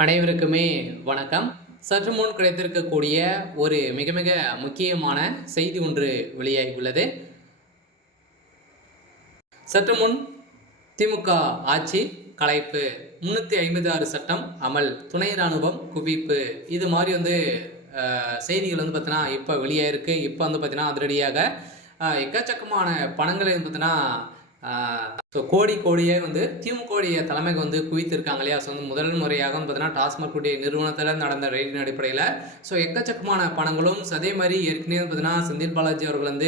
அனைவருக்குமே வணக்கம். சற்று முன் கிடைத்திருக்கக்கூடிய ஒரு மிக மிக முக்கியமான செய்தி ஒன்று வெளியாகியுள்ளது. சற்று முன் திமுக ஆட்சி கலைப்பு, 356 சட்டம் அமல், துணை ராணுவம் குவிப்பு, இது மாதிரி செய்திகள் பார்த்தீங்கன்னா இப்போ வெளியாயிருக்கு. இப்போ பார்த்தீங்கன்னா அதிரடியாக எக்கச்சக்கமான பணங்களை பார்த்தீங்கன்னா ஸோ கோடியே திமுகவுடைய தலைமைக்கு குவித்திருக்காங்க இல்லையா? ஸோ முதல் முறையாக பார்த்தீங்கன்னா டாஸ்மாக் நிறுவனத்தில் நடந்த ரெய்டின் அடிப்படையில் ஸோ எக்கச்சக்கமான பணங்களும் அதே மாதிரி ஏற்கனவே பார்த்தீங்கன்னா செந்தில் பாலாஜி அவர்கள்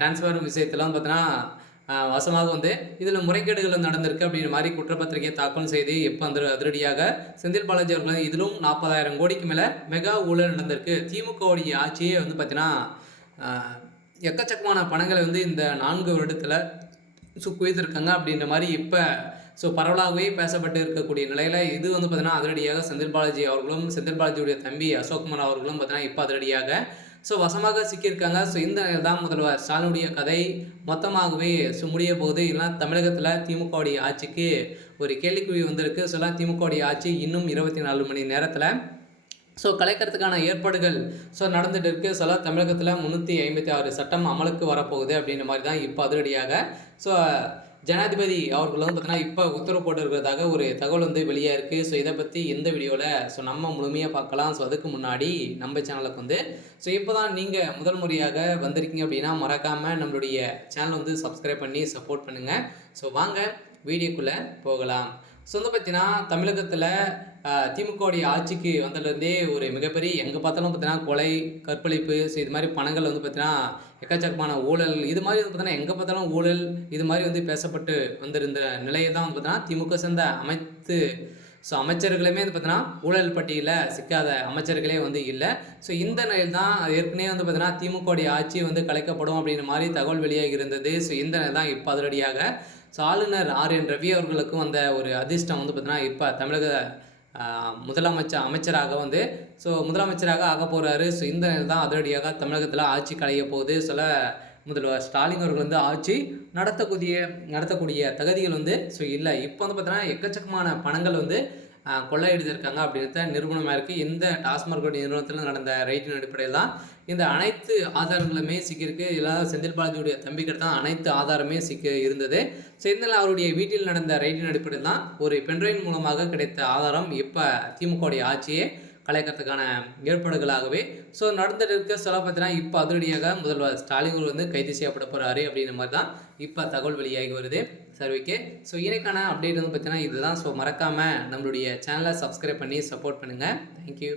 டிரான்ஸ்ஃபர் விஷயத்தில் பார்த்தீங்கன்னா வசமாக இதில் முறைகேடுகள் நடந்திருக்கு அப்படிங்கிற மாதிரி குற்றப்பத்திரிகை தாக்கல் செய்து இப்போ அதிரடியாக செந்தில் பாலாஜி அவர்கள் இதிலும் 40,000 கோடிக்கு மேலே மெகா ஊழல் நடந்திருக்கு. திமுகவுடைய ஆட்சியே பார்த்தீங்கன்னா எக்கச்சக்கமான பணங்களை இந்த 4 வருடத்தில் குவித்திருக்காங்க அப்படின்ற மாதிரி இப்போ பரவலாகவே பேசப்பட்டு இருக்கக்கூடிய நிலையில் இது பார்த்தீங்கன்னா அதிரடியாக செந்தில் பாலாஜி அவர்களும் செந்தில் பாலாஜியுடைய தம்பி அசோக்குமார் அவர்களும் பார்த்தீங்கன்னா இப்போ அதிரடியாக வசமாக சிக்கியிருக்காங்க. இந்த தான் முதல்வர் ஸ்டாலினுடைய கதை மொத்தமாகவே முடிய போகுது. இல்லைனா தமிழகத்தில் திமுகவுடைய ஆட்சிக்கு ஒரு கேள்விக்குறி வந்திருக்கு. திமுகவுடைய ஆட்சி இன்னும் 24 மணி நேரத்தில் கலைக்கிறதுக்கான ஏற்பாடுகள் நடந்துட்டு இருக்கு. தமிழகத்தில் 356 சட்டம் அமலுக்கு வரப்போகுது அப்படின்ற மாதிரி தான் இப்போ அதிரடியாக ஜனாதிபதி அவர்கள் பார்த்தீங்கன்னா இப்போ உத்தரவு போட்டிருக்கிறதாக ஒரு தகவல் வெளியாக இருக்குது. இதை பற்றி எந்த வீடியோவில் நம்ம முழுமையாக பார்க்கலாம். அதுக்கு முன்னாடி நம்ம சேனலுக்கு இப்போ தான் நீங்கள் முதல் முறையாக வந்திருக்கீங்க அப்படின்னா மறக்காமல் நம்மளுடைய சேனல் சப்ஸ்கிரைப் பண்ணி சப்போர்ட் பண்ணுங்கள். வாங்க வீடியோக்குள்ளே போகலாம். பார்த்தீங்கன்னா தமிழகத்தில் திமுகவுடைய ஆட்சிக்கு வந்ததுலேருந்தே ஒரு மிகப்பெரிய எங்கே பார்த்தாலும் பார்த்தீங்கன்னா கொலை, கற்பழிப்பு, இது மாதிரி பணங்கள் பார்த்தீங்கன்னா எக்கச்சக்கமான ஊழல், இது மாதிரி பார்த்தீங்கன்னா எங்கே பார்த்தாலும் ஊழல், இது மாதிரி பேசப்பட்டு வந்திருந்த நிலையை தான் பார்த்தீங்கன்னா திமுக சேர்ந்த அமைச்சர்களுமே பார்த்தீங்கன்னா ஊழல் பட்டியலில் சிக்காத அமைச்சர்களே இல்லை. இந்த நிலையில் தான் ஏற்கனவே பார்த்தீங்கன்னா திமுகவுடைய ஆட்சி கலைக்கப்படும் அப்படின்ற மாதிரி தகவல் வெளியாகி இருந்தது. இந்த நிலை தான் இப்போ அதிரடியாக ஆளுநர் ஆர்.என். ரவி அவர்களுக்கும் வந்த ஒரு அதிர்ஷ்டம் பார்த்தீங்கன்னா இப்போ தமிழக அமைச்சராக முதலமைச்சராக ஆக போகிறாரு. இந்த தான் அதிரடியாக தமிழகத்தில் ஆட்சி கலைய போகுது. முதல்வர் ஸ்டாலின் அவர்கள் ஆட்சி நடத்தக்கூடிய தகுதிகள் இல்லை. இப்போ பார்த்தீங்கன்னா எக்கச்சக்கமான பணங்கள் கொள்ளையடித்திருக்காங்க அப்படின்றத நிரூபணமாக இருக்குது. இந்த டாஸ்மாக் நிறுவனத்தில் நடந்த ரைட்டின் அடிப்படையில் தான் இந்த அனைத்து ஆதாரங்களுமே சிக்கியிருக்கு. இல்லாத செந்தில் பாலாஜியுடைய தம்பிக்கிட்ட தான் அனைத்து ஆதாரமே இருந்தது. இதனால் அவருடைய வீட்டில் நடந்த ரைட்டின் அடிப்படையில் தான் ஒரு பென்ட்ரைவ் மூலமாக கிடைத்த ஆதாரம் இப்போ திமுகவுடைய ஆட்சியே கலைக்கிறதுக்கான ஏற்பாடுகளாகவே நடந்துட்டு இருக்க பார்த்தீங்கன்னா இப்போ அதிரடியாக முதல்வர் ஸ்டாலின் கைது செய்யப்பட போகிறாரு அப்படின்ற மாதிரி தான் இப்போ தகவல் வெளியாகி வருது. சரி, ஓகே. இன்னைக்கான அப்டேட் பார்த்தீங்கன்னா இதுதான். மறக்காமல் நம்மளுடைய சேனலை சப்ஸ்கிரைப் பண்ணி சப்போர்ட் பண்ணுங்கள். தேங்க்யூ.